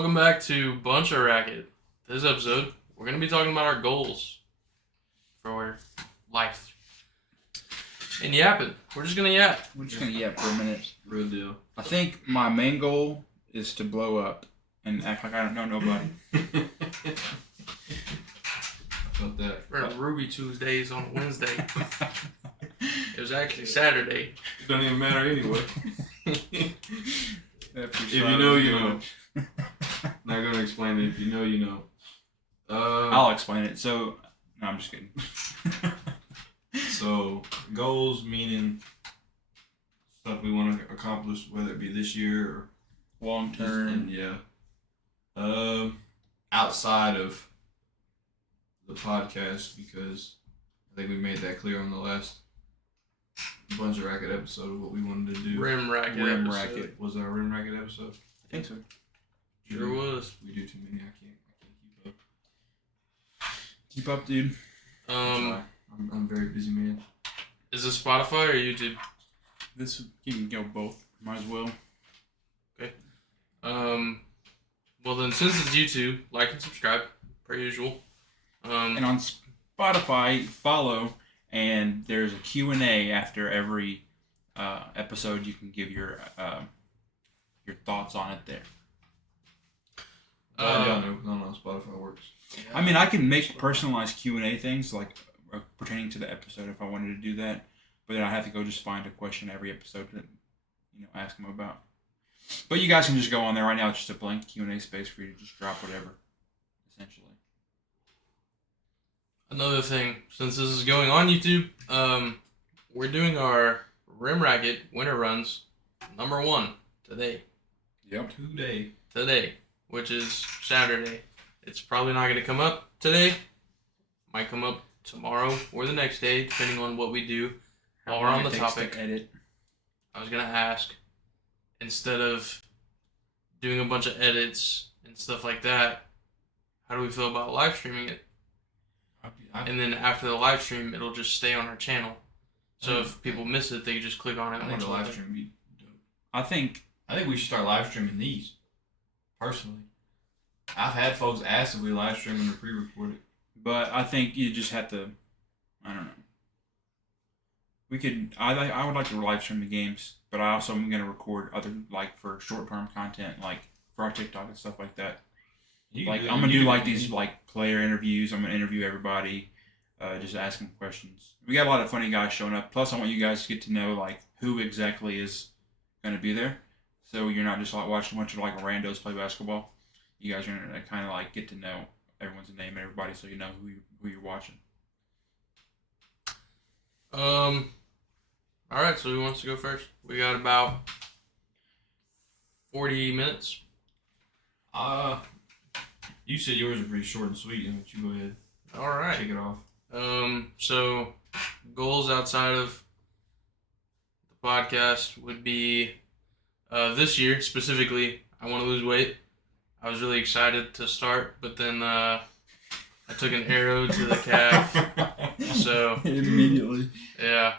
Welcome back to Buncha Racket. This episode, we're going to be talking about our goals for life. And yapping. We're just going to yap. We're just going to yap for a minute. Real deal. I think my main goal is to blow up and act like I don't know nobody. I felt that. We're on Ruby Tuesdays on Wednesday. It was actually Saturday. It doesn't even matter anyway. If you know, you know. Not gonna explain it. If you know, you know. I'll explain it. So, no, I'm just kidding. So, goals meaning stuff we want to accomplish, whether it be this year or Long term. And yeah. Outside of the podcast, because I think we made that clear on the last Buncha Racket episode of what we wanted to do. Rim Racket Rim episode. Racket. Was our Rim Racket episode? I think so. Sure was. We do too many. I can't keep up. Keep up, dude. I'm a very busy man. Is this Spotify or YouTube? This you can go both. Might as well. Okay. Well then, since it's YouTube, like and subscribe, per usual. And on Spotify, follow, and there's a Q&A after every episode. You can give your thoughts on it there. I don't know how Spotify works. I mean, I can make personalized Q&A things like pertaining to the episode if I wanted to do that, but then I have to go just find a question every episode to ask them about. But you guys can just go on there right now. It's just a blank Q&A space for you to just drop whatever, essentially. Another thing, since this is going on YouTube, we're doing our Rim Racket winter runs number 1 today. Yep. Today, which is Saturday. It's probably not going to come up today. Might come up tomorrow or the next day, depending on what we do. While we're on the topic, edit. I was going to ask, instead of doing a bunch of edits and stuff like that, how do we feel about live streaming it? And then after the live stream, it'll just stay on our channel. So if people miss it, they can just click on it. I and think watch the it live later. stream be dope. I think we should start live streaming these. Personally, I've had folks ask if we live stream and pre-record it. But I think you just have to, I don't know. We could, I would like to live stream the games, but I also am going to record other, like, for short-term content, like, for our TikTok and stuff like that. Like, I'm going to do, like, these, like, player interviews. I'm going to interview everybody, just ask them questions. We got a lot of funny guys showing up. Plus, I want you guys to get to know, like, who exactly is going to be there. So you're not just, like, watching a bunch of, like, randos play basketball. You guys are going to kind of, like, get to know everyone's name and everybody so you know who you're watching. All right, so who wants to go first? We got about 40 minutes. You said yours are pretty short and sweet, and you go ahead. All right. Kick it off. So goals outside of the podcast would be this year specifically. I want to lose weight. I was really excited to start, but then I took an arrow to the calf. So immediately. Yeah.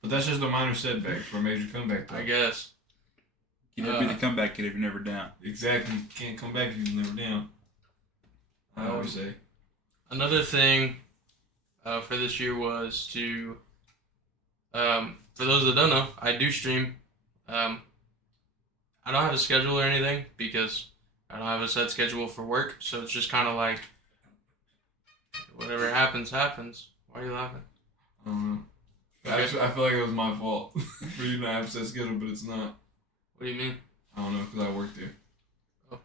But that's just a minor setback for a major comeback, though. I guess. You never be the comeback kid if you're never down. Exactly. You can't come back if you're never down. I always say. Another thing for this year was to, for those that don't know, I do stream. I don't have a schedule or anything because I don't have a set schedule for work, so it's just kind of like whatever happens, happens. Why are you laughing? I don't know. Okay. I feel like it was my fault for you not have a set schedule, but it's not. What do you mean? I don't know, because I work there. Oh.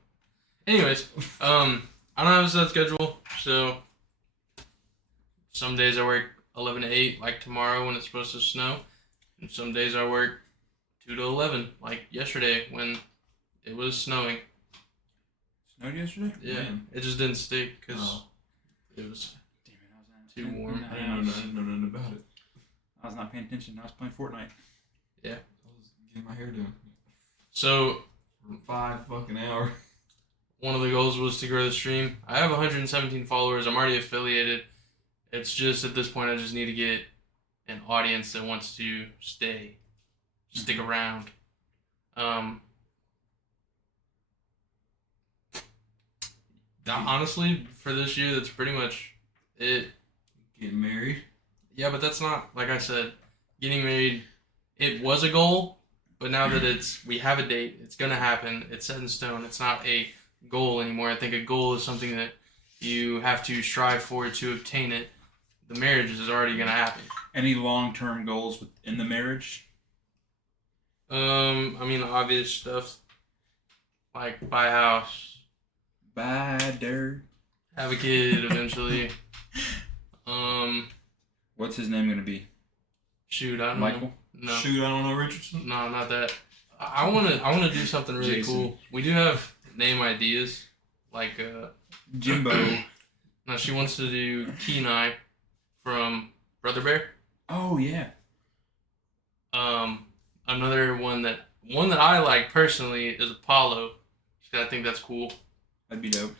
Anyways, I don't have a set schedule, so some days I work 11 to 8, like tomorrow when it's supposed to snow, and some days I work 2 to 11, like yesterday when it was snowing. Snowed yesterday? Yeah, Man. it just didn't stick because it was Damn it, I was too warm. I didn't know nothing about it. I was not paying attention. I was playing Fortnite. Yeah. I was getting my hair done. So For 5 fucking hours. one of the goals was to grow the stream. I have 117 followers. I'm already affiliated. It's just at this point I just need to get an audience that wants to stick around. Now, honestly, for this year, that's pretty much it. Getting married. Yeah, but that's not, like I said, getting married, it was a goal, but now that we have a date, it's going to happen, it's set in stone, it's not a goal anymore. I think a goal is something that you have to strive for to obtain it. The marriage is already going to happen. Any long-term goals within the marriage? I mean, obvious stuff, like buy a house, Buy dirt. have a kid eventually. What's his name gonna be? Shoot, I don't Michael? know. No. Shoot, I don't know Richardson. No, not that. I wanna do something really Jason. cool. We do have name ideas, like Jimbo. now she wants to do Kenai from Brother Bear. Oh yeah. Another one that I like personally is Apollo. I think that's cool. That'd be dope.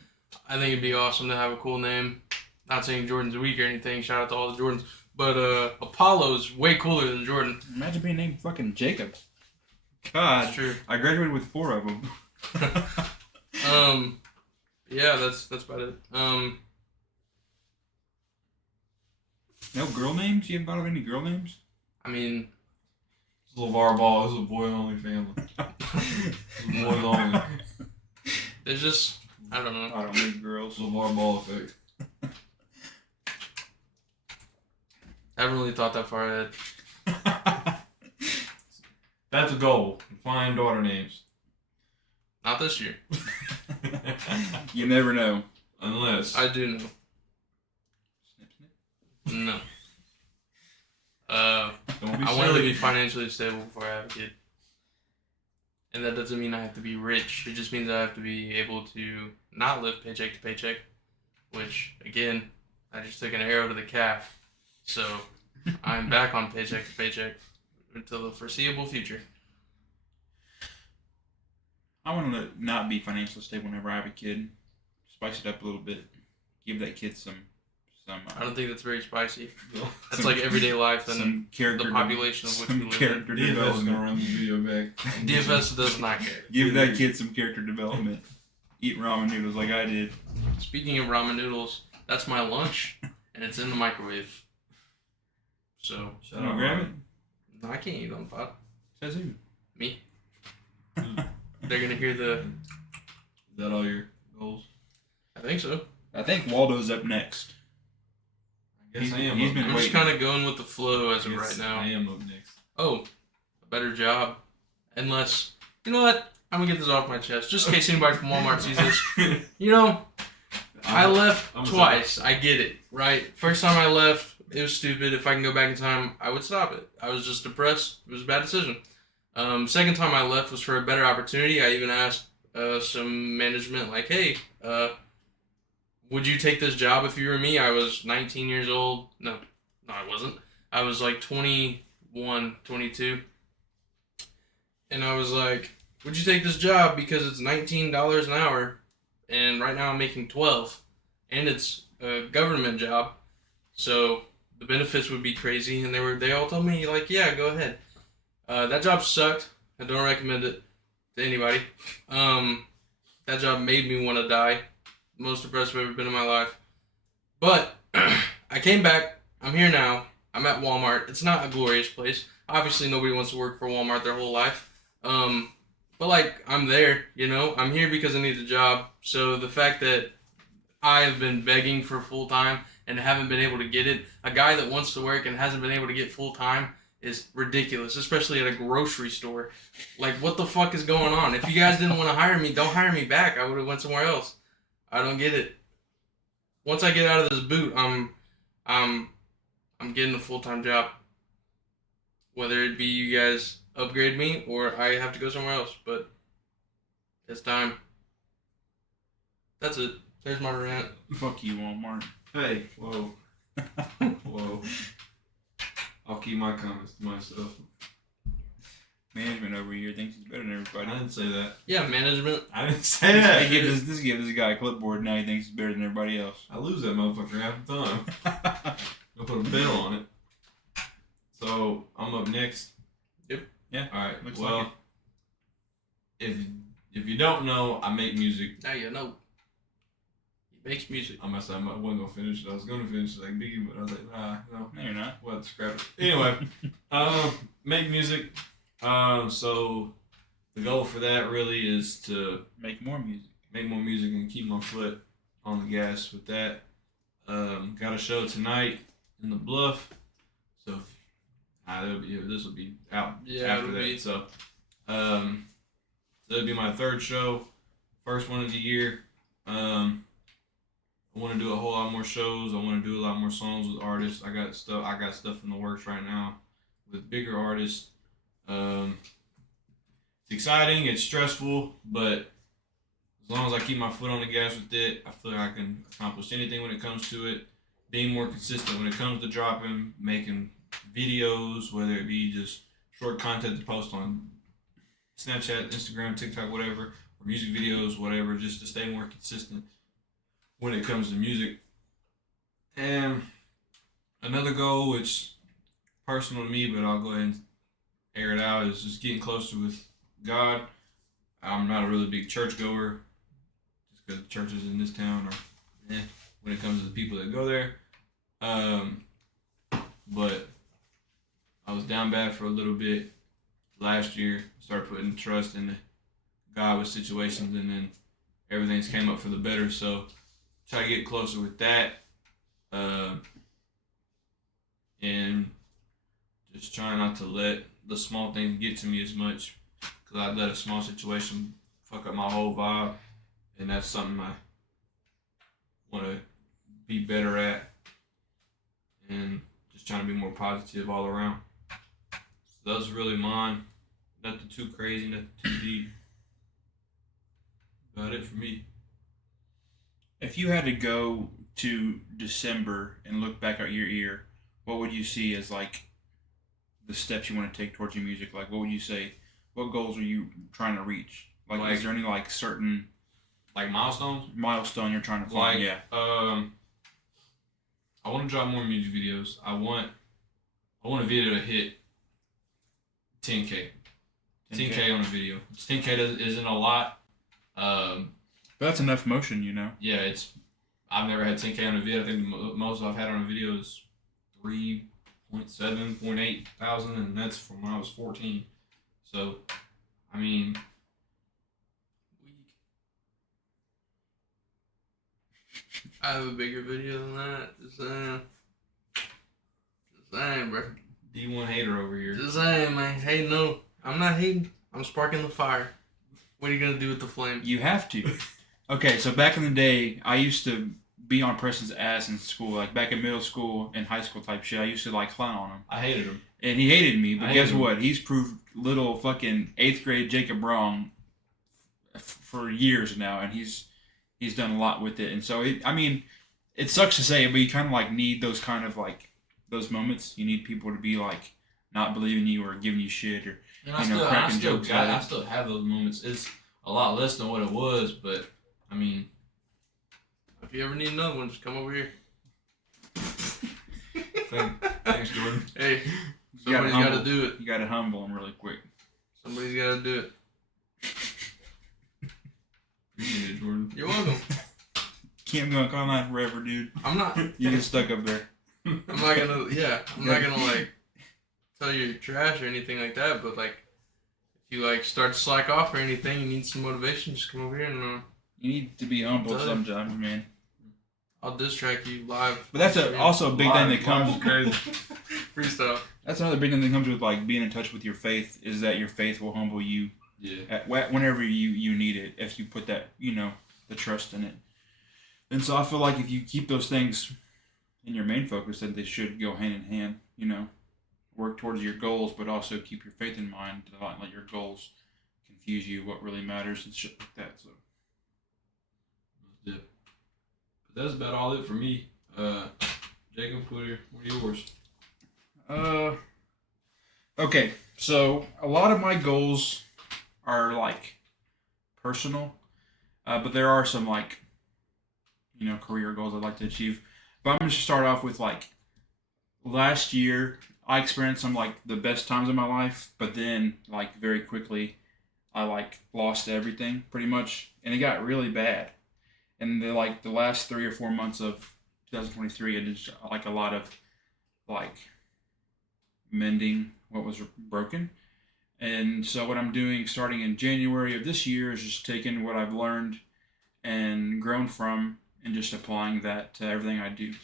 I think it'd be awesome to have a cool name. Not saying Jordan's weak or anything. Shout out to all the Jordans, but Apollo's way cooler than Jordan. Imagine being named fucking Jacob. God, That's true. I graduated with 4 of them. Yeah, that's about it. No girl names? You haven't thought of any girl names? I mean, It's LeVar Ball. This is a boy-only family. Boys only. there's just I don't know. I don't need girls. LeVar Ball effect. I haven't really thought that far ahead. That's a goal. Find daughter names. Not this year. You never know. Unless. I do know. Snip, snip. No. Don't be I want to silly. be financially stable before I have a kid. And that doesn't mean I have to be rich. It just means I have to be able to not live paycheck to paycheck. Which, again, I just took an arrow to the calf. So, I'm back on paycheck to paycheck until the foreseeable future. I want to not be financially stable whenever I have a kid. Spice it up a little bit. Give that kid some. I don't think that's very spicy. No. That's Some- like everyday life and some character. the population of which we some live in. character DFS is gonna development. run the video back. DFS does not care. Give that kid some character development. Eat ramen noodles like I did. Speaking of ramen noodles, that's my lunch, and it's in the microwave. So, Shut You wanna up, grab it? Ryan. no, I can't eat on the pot. Says who? Me. They're gonna hear the. Is that all your goals? I think so. I think Waldo's up next. I guess I am. He's up been I'm next. just kind of going with the flow as I of guess right now. I am up next. Oh, a better job. Unless, you know what? I'm gonna get this off my chest, just in case anybody from Walmart sees this. You know, I left I'm twice. I get it, right? First time I left, it was stupid. If I can go back in time, I would stop it. I was just depressed. It was a bad decision. Second time I left was for a better opportunity. I even asked some management, like, hey, would you take this job if you were me? I was 19 years old. No, I wasn't. I was like 21, 22. And I was like, would you take this job because it's $19 an hour, and right now I'm making $12, and it's a government job, so the benefits would be crazy. And they all told me, like, yeah, go ahead. That job sucked. I don't recommend it to anybody. That job made me want to die. Most depressed I've ever been in my life. But I came back. I'm here now. I'm at Walmart. It's not a glorious place. Obviously, nobody wants to work for Walmart their whole life. But like, I'm there, you know? I'm here because I need a job. So the fact that I have been begging for full-time and haven't been able to get it, a guy that wants to work and hasn't been able to get full-time is ridiculous, especially at a grocery store. Like, what the fuck is going on? If you guys didn't want to hire me, don't hire me back. I would have went somewhere else. I don't get it. Once I get out of this boot, I'm getting a full-time job. Whether it be you guys upgrade me or I have to go somewhere else, but it's time. That's it. There's my rant. Fuck you, Walmart. Hey, whoa. Whoa. I'll keep my comments to myself. Management over here thinks he's better than I everybody. didn't say that. Yeah, management. I didn't say that. This gives this guy a clipboard. Now he thinks he's better than everybody else. I lose that motherfucker half the time. I'll put a bill on it. So, I'm up next. Yep. Yeah. Alright, Looks well, like if you don't know, I make music. Now you know. He makes music. I wasn't gonna finish it. I was gonna finish it like Biggie, but I was like, nah, no. No, you're not. We'll have to scrap it. Anyway, make music. So the goal for that really is to Make more music. make more music and keep my foot on the gas with that. Got a show tonight in the Bluff, so this will be out after that. So, that'll be my third show, first one of the year. I want to do a whole lot more shows. I want to do a lot more songs with artists. I got stuff in the works right now with bigger artists. It's exciting. It's stressful, but as long as I keep my foot on the gas with it, I feel like I can accomplish anything when it comes to it. Being more consistent when it comes to dropping, making videos, whether it be just short content to post on Snapchat, Instagram, TikTok, whatever, or music videos, whatever, just to stay more consistent when it comes to music. And another goal, which personal to me, but I'll go ahead and air it out, is just getting closer with God. I'm not a really big churchgoer, just because churches in this town are when it comes to the people that go there. But I was down bad for a little bit last year. Started putting trust in God with situations, and then everything's came up for the better. So try to get closer with that, and just try not to let the small things get to me as much, because I let a small situation fuck up my whole vibe, and that's something I want to be better at, and just trying to be more positive all around. So those are really mine. Nothing too crazy, nothing too deep. About it for me. If you had to go to December and look back at your year, what would you see as like the steps you want to take towards your music? Like, what would you say? What goals are you trying to reach? Like is there any like certain like milestones? Milestone you're trying to find? I want to drop more music videos. I want a video to hit 10K. 10K on a video. 10K isn't a lot. But that's enough motion, you know. Yeah, I've never had 10K on a video. I think the most I've had on a video is 3.7, 0.8 thousand, and that's from when I was 14. So, I mean, I have a bigger video than that. Just saying. Just saying, bro. D1 hater over here. Just saying, man. Hey, no. I'm not hating. I'm sparking the fire. What are you going to do with the flame? You have to. Okay, so back in the day, I used to be on Preston's ass in school. Like back in middle school and high school type shit, I used to like clown on him. I hated him. And he hated me, but guess what? He's proved little fucking 8th grade Jacob wrong for years now, and he's done a lot with it. And so, it sucks to say it, but you kind of like need those kind of like, those moments. You need people to be like not believing you or giving you shit or cracking jokes. I still have those moments. It's a lot less than what it was, but I mean, if you ever need another one, just come over here. Thanks, Jordan. Hey, somebody's got to do it. You got to humble him really quick. Somebody's got to do it. Appreciate it, Jordan. You're welcome. Can't go on that forever, dude. I'm not. You get stuck up there. I'm not gonna. Yeah, I'm not gonna like tell you you're trash or anything like that. But like, if you like start to slack off or anything, you need some motivation. Just come over here and. You need to be humble sometimes, man. I'll diss track you live. But that's also a big thing that comes. Freestyle. That's another big thing that comes with like being in touch with your faith, is that your faith will humble you. Yeah. Whenever you need it, if you put that, the trust in it. And so I feel like if you keep those things in your main focus, then they should go hand in hand. Work towards your goals, but also keep your faith in mind to not let your goals confuse you. What really matters and shit like that. So. Yeah. But that's about all it for me. Jacob, what are yours? Okay, so a lot of my goals are like personal, but there are some like, career goals I'd like to achieve. But I'm going to start off with like last year I experienced some like the best times of my life, but then like very quickly I like lost everything pretty much, and it got really bad. in the last 3 or 4 months of 2023, I did like a lot of like mending what was broken. And so what I'm doing starting in January of this year is just taking what I've learned and grown from and just applying that to everything I do.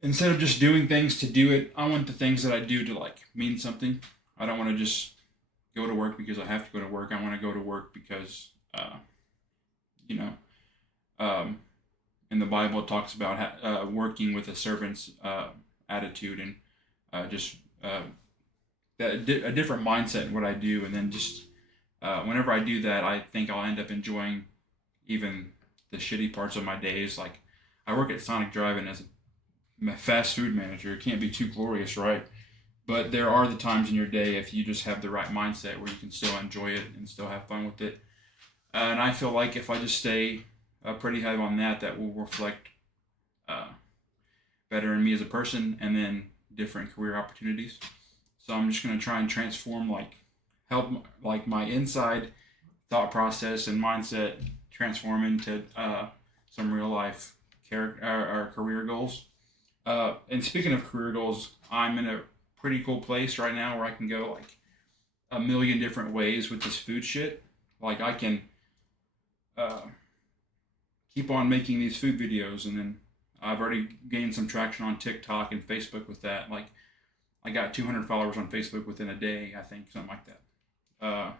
Instead of just doing things to do it, I want the things that I do to like mean something. I don't want to just go to work because I have to go to work. I want to go to work because, you know, in the Bible it talks about working with a servant's attitude and just a different mindset in what I do. And then just whenever I do that, I think I'll end up enjoying even the shitty parts of my days. Like I work at Sonic Drive-In as a fast food manager. It can't be too glorious, right? But there are the times in your day if you just have the right mindset where you can still enjoy it and still have fun with it. And I feel like if I just stay pretty high on that, that will reflect better in me as a person and then different career opportunities. So I'm just going to try and transform, help my inside thought process and mindset transform into some real life career goals. And speaking of career goals, I'm in a pretty cool place right now where I can go like a million different ways with this food shit. Like I can keep on making these food videos, and then I've already gained some traction on TikTok and Facebook with that. Like I got 200 followers on Facebook within a day, I think, something like that.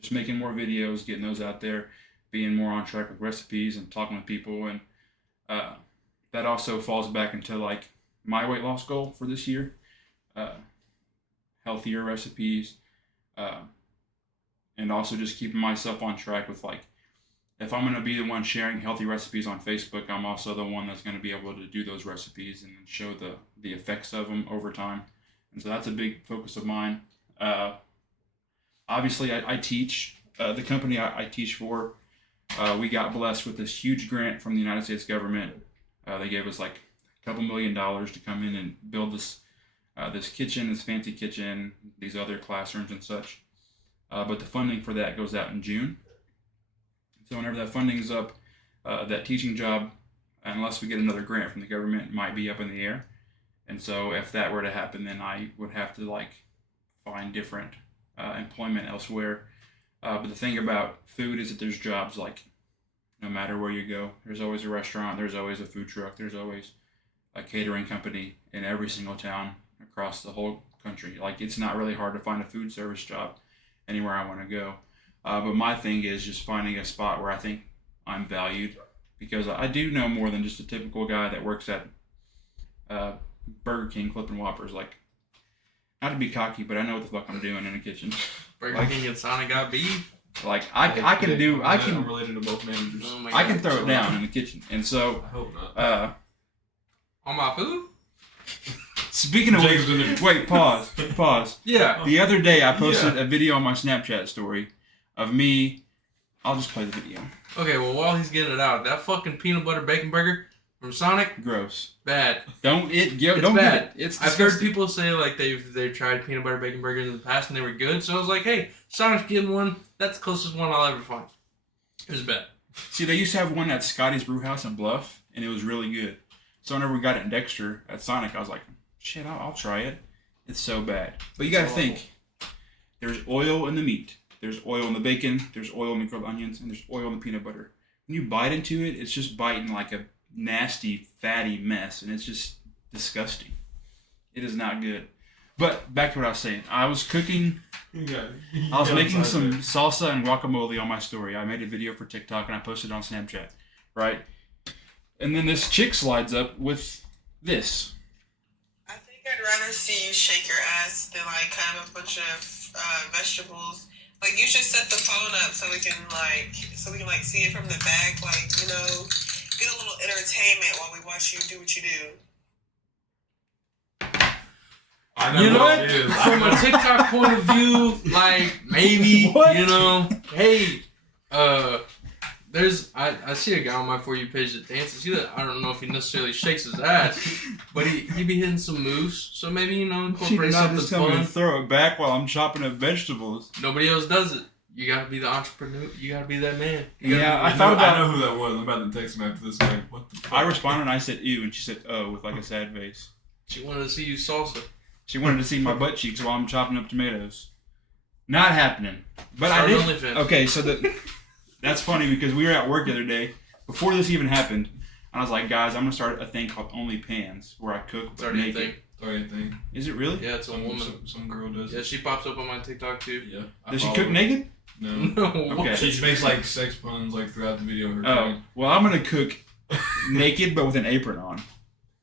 Just making more videos, getting those out there, being more on track with recipes and talking with people, and that also falls back into like my weight loss goal for this year. Healthier recipes, and also just keeping myself on track with like, if I'm going to be the one sharing healthy recipes on Facebook, I'm also the one that's going to be able to do those recipes and show the effects of them over time. And so that's a big focus of mine. Obviously, I teach. The company I teach for, we got blessed with this huge grant from the United States government. They gave us like a couple $1 million to come in and build this kitchen, this fancy kitchen, these other classrooms and such. But the funding for that goes out in June. So whenever that funding's up, that teaching job, unless we get another grant from the government, might be up in the air. And so if that were to happen, then I would have to like find different employment elsewhere. But the thing about food is that there's jobs like no matter where you go. There's always a restaurant, there's always a food truck, there's always a catering company in every single town across the whole country. Like it's not really hard to find a food service job anywhere I want to go. But my thing is just finding a spot where I think I'm valued, because I do know more than just a typical guy that works at Burger King flipping Whoppers. Like, not to be cocky, but I know what the fuck I'm doing in the kitchen. Burger King and Sonic got beef. Like I'm related to both managers. Oh I can throw it down in the kitchen, and so I hope not. On my food? Speaking of which, wait, pause. Yeah. The other day I posted a video on my Snapchat story of me. I'll just play the video. Okay, well, while he's getting it out, that fucking peanut butter bacon burger from Sonic, Gross. bad. Don't It's bad. bad. It. It's I've disgusting. heard people say like they've tried peanut butter bacon burgers in the past and they were good, so I was like, hey, Sonic's getting one. That's the closest one I'll ever find. It was bad. See, they used to have one at Scotty's Brew House in Bluff, and it was really good. So whenever we got it in Dexter at Sonic, I was like, shit, I'll try it. It's so bad. But you gotta think, there's oil in the meat, there's oil in the bacon, there's oil in the grilled onions, and there's oil in the peanut butter. When you bite into it, it's just biting like a nasty, fatty mess, and it's just disgusting. It is not good. But back to what I was saying. I was cooking. I was making some salsa and guacamole on my story. I made a video for TikTok and I posted it on Snapchat, right? And then this chick slides up with this. I think I'd rather see you shake your ass than like cut up a bunch of vegetables. Like you should set the phone up so we can see it from the back. Like, you know, get a little entertainment while we watch you do what you do. You know what? From a TikTok point of view, like maybe you know, hey, I see a guy on my For You page that dances. I don't know if he necessarily shakes his ass, but he be hitting some moves. So maybe, you know, incorporate something fun. Throw it back while I'm chopping up vegetables. Nobody else does it. You gotta be the entrepreneur. You gotta be that man. You gotta Yeah, be- I thought about. I know who that was. I'm about to text him after this. Like, what the fuck? I responded and I said ew, and she said oh with like a sad face. She wanted to see you salsa. She wanted to see my butt cheeks while I'm chopping up tomatoes. Not happening. But Start I did. OnlyFans. Okay, so that's funny because we were at work the other day before this even happened, and I was like, guys, I'm gonna start a thing called OnlyPans where I cook It's already a naked. thing. Sorry, thing. Is it really? Yeah, it's a woman. Some girl does. Yeah, she pops up on my TikTok too. Yeah. Does she cook naked? No. No. Okay. She makes like sex puns like throughout the video. Of her Oh, cooking. well, I'm gonna cook naked but with an apron on,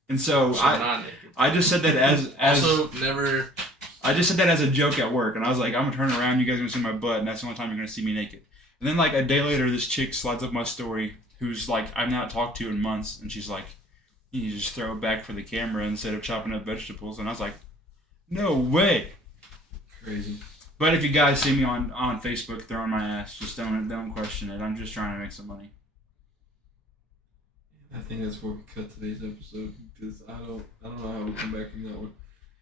and so She's I not naked. just said that as Also, never. I just said that as a joke at work, and I was like, I'm gonna turn around, you guys are gonna see my butt, and that's the only time you're gonna see me naked. And then like a day later, this chick slides up my story, who's like I've not talked to in months, and she's like, you just throw it back for the camera instead of chopping up vegetables, and I was like, no way. Crazy. But if you guys see me on Facebook throwing my ass, just don't question it. I'm just trying to make some money. I think that's where we cut today's episode because I don't know how we come back from that one.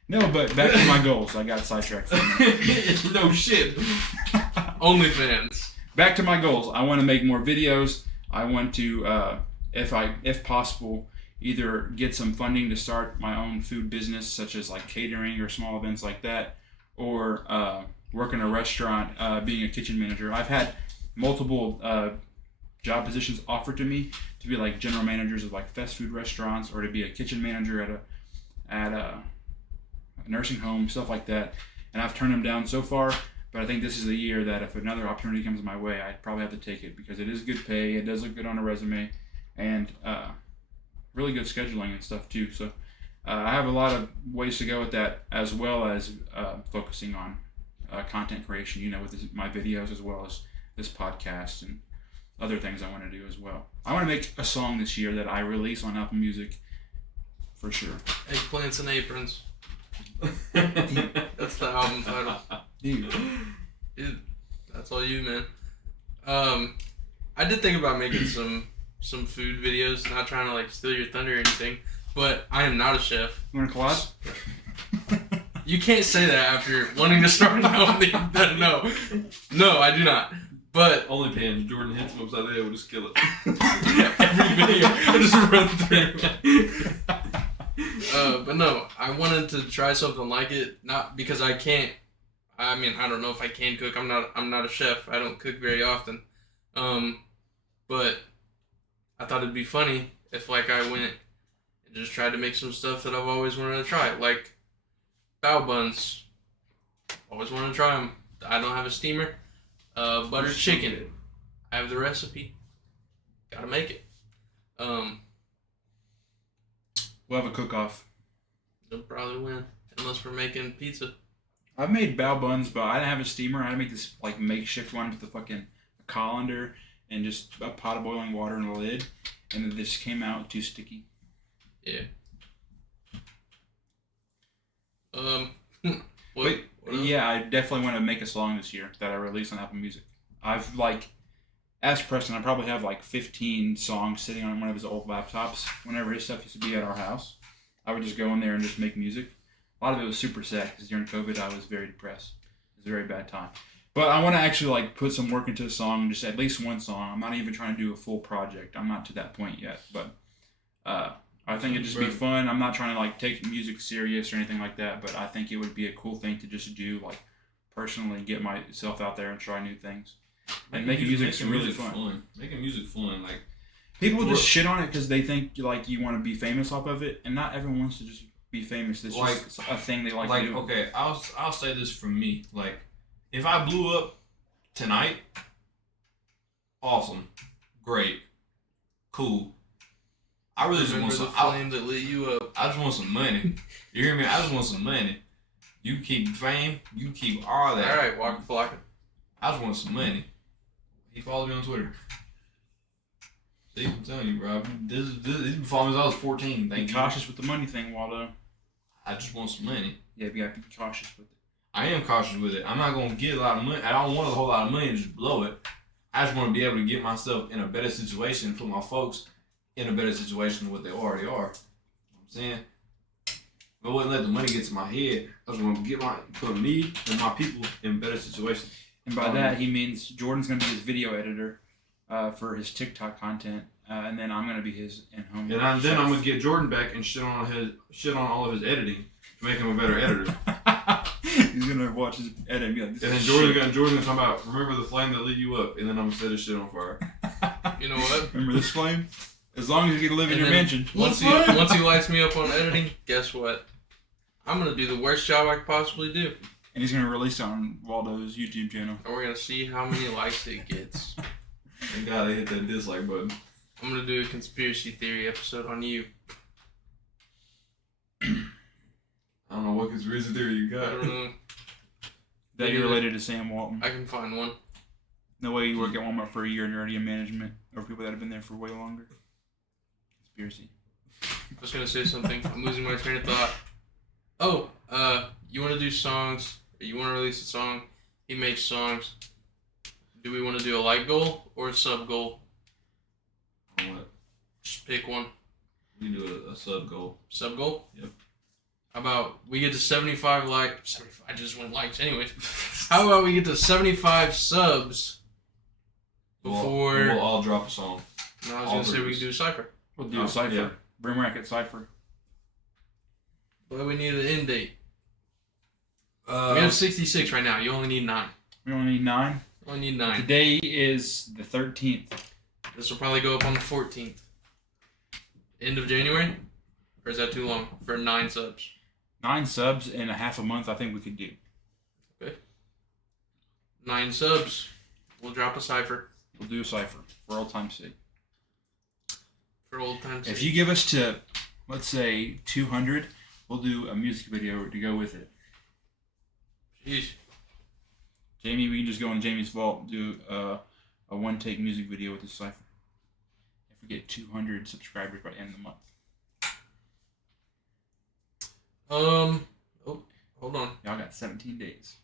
No, but back to my goals. I got sidetracked for a minute. No shit. OnlyFans. Back to my goals. I want to make more videos. I want to, if possible, either get some funding to start my own food business, such as like catering or small events like that, or work in a restaurant, being a kitchen manager. I've had multiple job positions offered to me to be like general managers of like fast food restaurants, or to be a kitchen manager at a nursing home, stuff like that. And I've turned them down so far. But I think this is the year that if another opportunity comes my way, I'd probably have to take it because it is good pay. It does look good on a resume, and really good scheduling and stuff too. So I have a lot of ways to go with that, as well as focusing on content creation. You know, with my videos as well as this podcast and other things I want to do as well. I want to make a song this year that I release on Apple Music for sure. Eggplants and aprons. That's the album title. Dude. Dude, that's all you, man. I did think about making some food videos, not trying to like steal your thunder or anything, but I am not a chef. You want to collab? You can't say that after wanting to start an album. No, I do not. But OnlyFans. Jordan hits him upside the head with a skillet. every video, I just run through. But no, I wanted to try something like it, not because I can't. I mean, I don't know if I can cook. I'm not a chef. I don't cook very often. But I thought it'd be funny if like I went and just tried to make some stuff that I've always wanted to try, like bao buns. Always wanted to try them. I don't have a steamer. Buttered chicken. I have the recipe. Gotta make it. We'll have a cook-off. They'll probably win unless we're making pizza. I've made bao buns, but I didn't have a steamer. I had to make this like makeshift one with the fucking colander and just a pot of boiling water and a lid, and it just came out too sticky. Yeah. But yeah, I definitely want to make a song this year that I release on Apple Music. I've like asked Preston. I probably have like 15 songs sitting on one of his old laptops. Whenever his stuff used to be at our house, I would just go in there and just make music. A lot of it was super sad because during COVID I was very depressed. It was a very bad time. But I want to actually like put some work into a song, just at least one song. I'm not even trying to do a full project. I'm not to that point yet, but I think it'd just be fun. I'm not trying to like take music serious or anything like that, but I think it would be a cool thing to just do, like personally get myself out there and try new things. And making music is really fun. Making music fun, like people just shit on it because they think like you want to be famous off of it, and not everyone wants to just be famous. It's like, just a thing they like to do. Okay, I'll say this from me. Like, if I blew up tonight, awesome, great, cool. I really just want the some. flame that lit you up. I just want some money. You hear me? I just want some money. You keep fame. You keep all that. All right, Walker Flocka. I just want some money. He followed me on Twitter. See, I'm telling you, bro. He's been following me since I was 14. Be Thank you. cautious with the money thing, Waldo. I just want some money. Yeah, you gotta be cautious with it. I am cautious with it. I'm not gonna get a lot of money. I don't want a whole lot of money and just blow it. I just want to be able to get myself in a better situation, put my folks in a better situation than what they already are. You know what I'm saying? If I wouldn't let the money get to my head, I just want to put me and my people in better situations. And by that, he means Jordan's going to be his video editor for his TikTok content, and then I'm going to be his in-home. And then I'm going to get Jordan back and shit on all of his editing to make him a better editor. He's going to watch his edit and be like, and then Jordan's going to talk about, remember the flame that lit you up, and then I'm going to set his shit on fire. You know what? Remember this flame? As long as you get to live in your mansion. Once he lights me up on editing, guess what? I'm going to do the worst job I could possibly do. And he's going to release it on Waldo's YouTube channel. And we're going to see how many likes it gets. Thank God they hit that dislike button. I'm going to do a conspiracy theory episode on you. I don't know what conspiracy theory you I got. don't know. That you're related to Sam Walton. I can find one. No way you work at Walmart for a year and you're already in management. Or people that have been there for way longer. Conspiracy. I was going to say something. I'm losing my train of thought. Oh, you want to do songs? You want to release a song? He makes songs. Do we want to do a like goal or a sub goal? On what? Just pick one. We do a sub goal. Sub goal? Yep. How about we get to 75 likes? I just went likes anyways. How about we get to 75 subs before... We'll all drop a song. No, I was going to say we could do a cypher. We'll do a cipher. Yeah. Buncha Racket cipher. But we need an end date. We have 66 right now. You only need 9. We only need 9. Only need 9. Today is the 13th. This will probably go up on the 14th. End of January? Or is that too long for 9 subs? 9 subs in a half a month, I think we could do. Okay. 9 subs. We'll drop a cipher. We'll do a cipher for old time's sake. For old time's sake. If you give us to, let's say, 200, we'll do a music video to go with it. Jeez. Jamie, we can just go in Jamie's vault and do a one-take music video with this cipher. If we get 200 subscribers by the end of the month. Oh, hold on. Y'all got 17 days.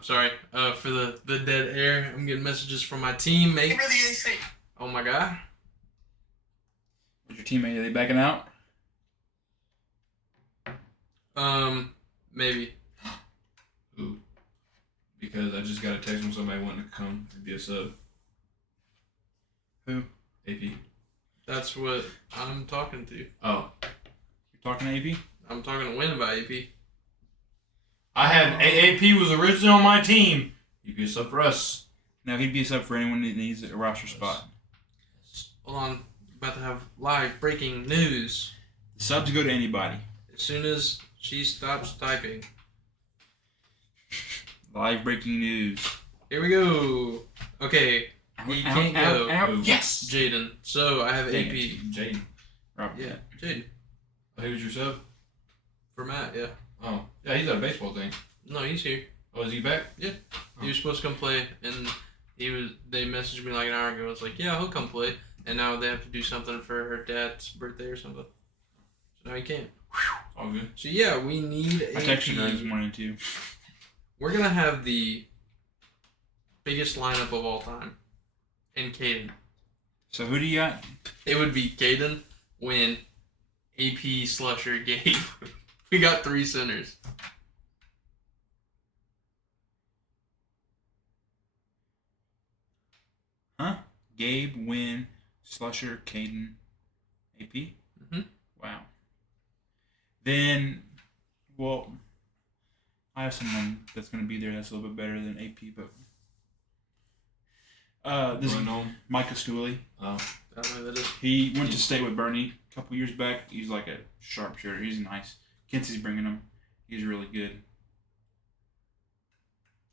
Sorry. For the dead air, I'm getting messages from my teammate. Oh my god. What's your teammate? Are they backing out? Maybe. Who? Because I just got a text from somebody wanting to come and be a sub. Who? AP. That's what I'm talking to. Oh. You're talking to AP? I'm talking to Win about AP. I had AAP was originally on my team. He'd be a sub for us. No, he'd be a sub for anyone that needs a roster spot. Hold on. About to have live breaking news. Subs go to anybody. As soon as she stops typing. Live breaking news. Here we go. Okay. He can't go. Yes! Jaden. So I have Dang AP. Jaden. Yeah, Jaden. Oh, he was your sub? For Matt, yeah. Oh. Yeah, he's at a baseball thing. No, he's here. Oh, is he back? Yeah. He was supposed to come play, and they messaged me like an hour ago. I was like, yeah, he'll come play. And now they have to do something for her dad's birthday or something. So now he can't. All good. So yeah, we need I texted her this morning too. We're going to have the biggest lineup of all time. And Caden. So who do you got? It would be Caden, Win, AP, Slusher, Gabe. We got 3 centers. Huh? Gabe, Win, Slusher, Caden, AP? Mm-hmm. Wow. Then, well, I have someone that's going to be there that's a little bit better than AP, but... this is Micah Stooley. Oh. I don't know who that is. He went to state with Bernie a couple years back. He's like a sharpshooter. He's nice. Kenzie's bringing him. He's really good.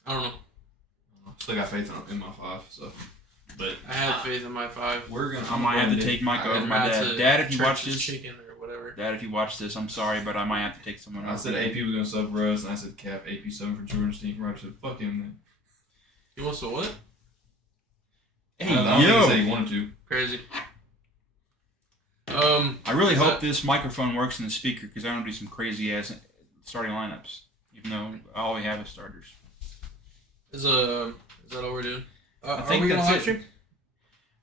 I don't know. Still got faith in my 5, so. But I had faith in my 5. we're gonna. I might have to take Micah over my dad. Dad, if you watch this, chicken or whatever. Dad, if you watch this, I'm sorry, but I might have to take someone I else. said AP was gonna sub for us, and I said Cap AP subbing for Jordan's team. Roger said, "Fuck him then." He wants to what? Hey, I don't think yo! he said he wanted to. Crazy. I really hope this microphone works in the speaker because I want to do some crazy ass starting lineups, even though all we have is starters. Is that all we're doing? I think are we that's gonna live it. stream?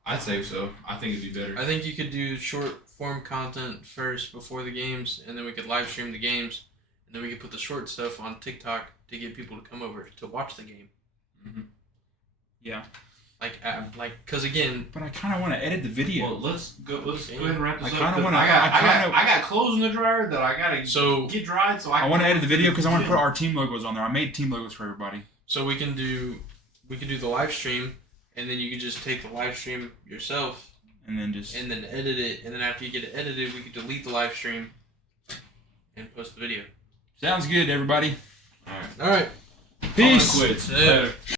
I'd say so. I think it'd be better. I think you could do short form content first before the games, and then we could live stream the games, and then we could put the short stuff on TikTok to get people to come over to watch the game. Mm-hmm. Yeah. Because again, But I kind of want to edit the video. Well, let's go ahead and wrap this I up. kinda 'cause wanna- I got clothes in the dryer that I gotta get dried. So I want to edit the video because I want to put our team logos on there. I made team logos for everybody. so we can do the live stream, and then you can just take the live stream yourself, And then just. and then edit it, and then after you get it edited, we can delete the live stream and post the video. Sounds good, everybody. All right. All right. Peace. Quits. Yeah. Later.